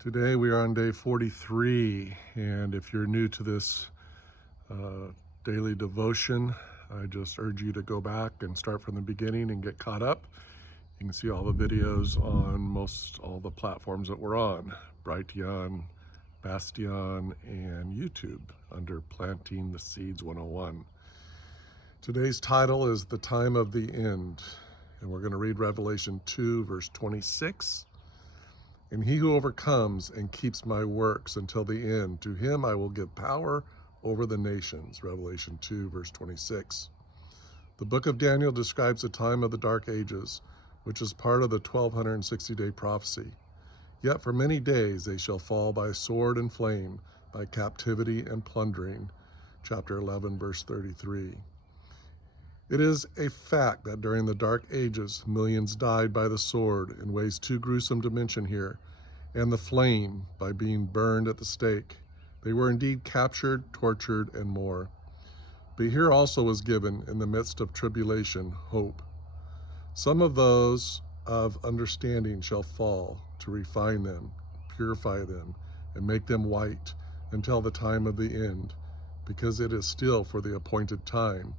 Today we are on day 43, and if you're new to this daily devotion, I just urge you to go back and start from the beginning and get caught up. You can see all the videos on most all the platforms that we're on, Brighteon, Bastion, and YouTube under Planting the Seeds 101. Today's title is The Time of the End, and we're going to read Revelation 2, verse 26. And he who overcomes and keeps my works until the end, to him I will give power over the nations. Revelation 2, verse 26. The book of Daniel describes the time of the dark ages, which is part of the 1260-day prophecy. Yet for many days they shall fall by sword and flame, by captivity and plundering. Chapter 11, verse 33. It is a fact that during the Dark Ages, millions died by the sword in ways too gruesome to mention here, and the flame by being burned at the stake. They were indeed captured, tortured, and more. But here also was given, in the midst of tribulation, hope. Some of those of understanding shall fall, to refine them, purify them, and make them white until the time of the end, because it is still for the appointed time.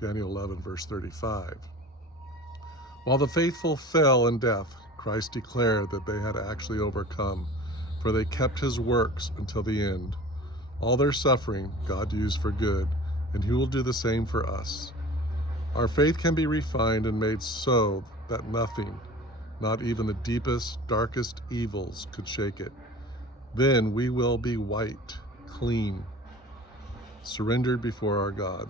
Daniel 11, verse 35. While the faithful fell in death, Christ declared that they had actually overcome, for they kept his works until the end. All their suffering God used for good, and he will do the same for us. Our faith can be refined and made so that nothing, not even the deepest, darkest evils, could shake it. Then we will be white, clean, surrendered before our God.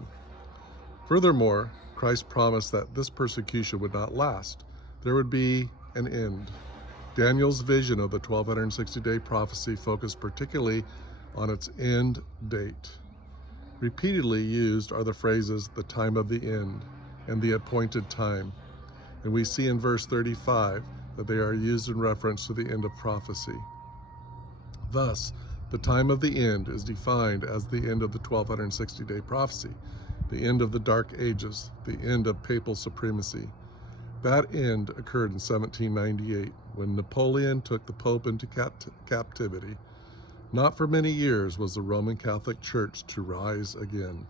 Furthermore, Christ promised that this persecution would not last. There would be an end. Daniel's vision of the 1260-day prophecy focused particularly on its end date. Repeatedly used are the phrases, the time of the end, and the appointed time. And we see in verse 35 that they are used in reference to the end of prophecy. Thus, the time of the end is defined as the end of the 1260-day prophecy, the end of the Dark Ages, the end of papal supremacy. That end occurred in 1798, when Napoleon took the Pope into captivity. Not for many years was the Roman Catholic Church to rise again.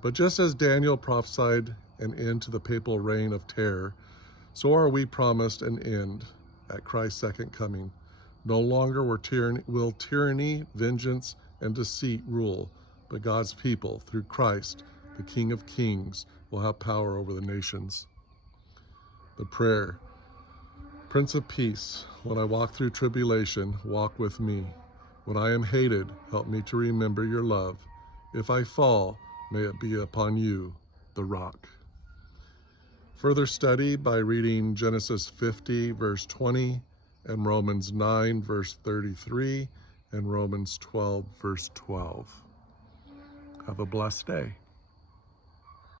But just as Daniel prophesied an end to the papal reign of terror, so are we promised an end at Christ's second coming. No longer will tyranny, vengeance, and deceit rule, but God's people, through Christ, the King of Kings, will have power over the nations. The prayer. Prince of Peace, when I walk through tribulation, walk with me. When I am hated, help me to remember your love. If I fall, may it be upon you, the rock. Further study by reading Genesis 50, verse 20, and Romans 9, verse 33, and Romans 12, verse 12. Have a blessed day.